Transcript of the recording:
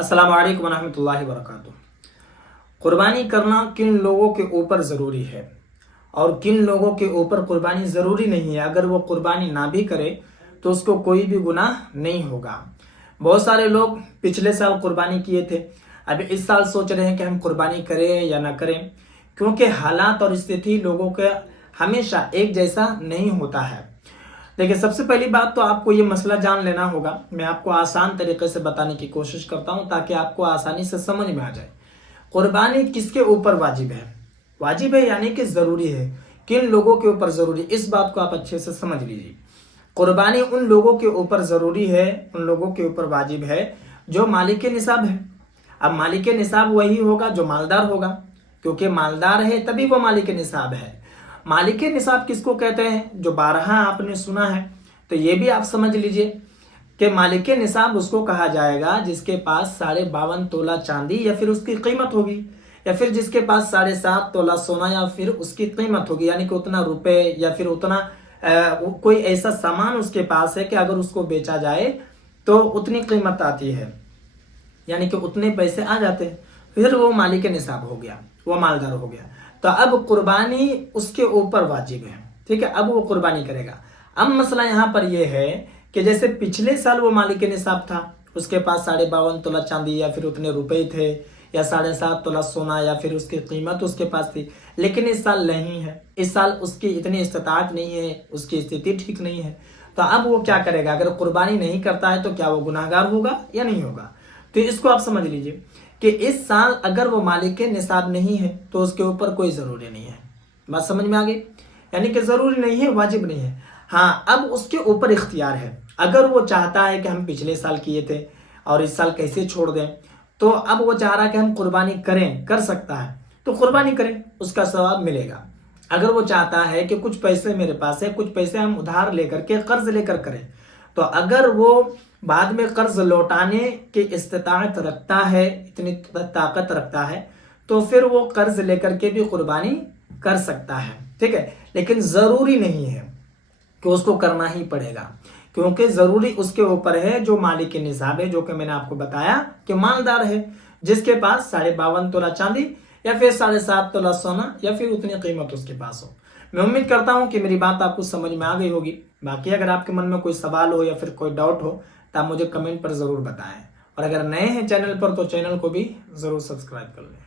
अस्सलाम वालेकुम वरहमतुल्लाहि वबरकातुह। कुर्बानी करना किन लोगों के ऊपर ज़रूरी है और किन लोगों के ऊपर कुर्बानी ज़रूरी नहीं है। अगर वो कुर्बानी ना भी करे तो उसको कोई भी गुनाह नहीं होगा। बहुत सारे लोग पिछले साल कुर्बानी किए थे, अभी इस साल सोच रहे हैं कि हम कुर्बानी करें या ना करें, क्योंकि हालात और स्थिति लोगों के हमेशा एक जैसा नहीं होता है। देखिए, सबसे पहली बात तो आपको ये मसला जान लेना होगा। मैं आपको आसान तरीके से बताने की कोशिश करता हूँ ताकि आपको आसानी से समझ में आ जाए। कुर्बानी किसके ऊपर वाजिब है? वाजिब है यानी कि ज़रूरी है। किन लोगों के ऊपर ज़रूरी, इस बात को आप अच्छे से समझ लीजिए। कुर्बानी उन लोगों के ऊपर ज़रूरी है, उन लोगों के ऊपर वाजिब है जो मालिक निसाब है। अब मालिक निसाब वही होगा जो मालदार होगा, क्योंकि मालदार है तभी वो मालिक निसाब है। मालिक निसाब किसको कहते हैं? जो बारहा आपने सुना है, तो ये भी आप समझ लीजिए कि मालिक निसाब उसको कहा जाएगा जिसके पास 52.5 तोला चांदी या फिर उसकी कीमत होगी, या फिर जिसके पास 7.5 तोला सोना या फिर उसकी कीमत होगी, यानी कि उतना रुपए या फिर उतना कोई ऐसा सामान उसके पास है कि अगर उसको बेचा जाए तो उतनी कीमत आती है, यानी कि उतने पैसे आ जाते हैं, फिर वो मालिक निसाब हो गया, वो मालदार हो गया। तो अब कुर्बानी उसके ऊपर वाजिब है, ठीक है। अब वो कुर्बानी करेगा। अब मसला यहाँ पर यह है कि जैसे पिछले साल वो मालिक निसाब था, उसके पास 52.5 तोला चांदी या फिर उतने रुपए थे, या 7.5 तोला सोना या फिर उसकी कीमत उसके पास थी, लेकिन इस साल नहीं है। इस साल उसकी इतनी इस्तिताअत नहीं है, उसकी स्थिति ठीक नहीं है। तो अब वो क्या करेगा? अगर कुर्बानी नहीं करता है तो क्या वो गुनाहगार होगा या नहीं होगा? तो इसको आप समझ लीजिए कि इस साल अगर वो मालिक निसाब नहीं है तो उसके ऊपर कोई ज़रूरी नहीं है। बात समझ में आ गई? यानी कि ज़रूरी नहीं है, वाजिब नहीं है। हाँ, अब उसके ऊपर इख्तियार है। अगर वो चाहता है कि हम पिछले साल किए थे और इस साल कैसे छोड़ दें, तो अब वो चाह रहा है कि हम कुर्बानी करें, कर सकता है तो कुर्बानी करें, उसका सवाब मिलेगा। अगर वो चाहता है कि कुछ पैसे मेरे पास है, कुछ पैसे हम उधार लेकर के कर्ज लेकर करें, तो अगर वो बाद में कर्ज लौटाने की इस्तिताअत रखता है, इतनी ताकत रखता है, तो फिर वो कर्ज लेकर के भी कुर्बानी कर सकता है, ठीक है। लेकिन ज़रूरी नहीं है कि उसको करना ही पड़ेगा, क्योंकि ज़रूरी उसके ऊपर है जो मालिक निसाब है, जो कि मैंने आपको बताया कि मालदार है, जिसके पास 52.5 तोला चांदी या फिर 7.5 तोला सोना या फिर उतनी कीमत उसके पास हो। मैं उम्मीद करता हूँ कि मेरी बात आपको समझ में आ गई होगी। बाकी अगर आपके मन में कोई सवाल हो या फिर कोई डाउट हो तो आप मुझे कमेंट पर ज़रूर बताएं, और अगर नए हैं चैनल पर तो चैनल को भी ज़रूर सब्सक्राइब कर लें।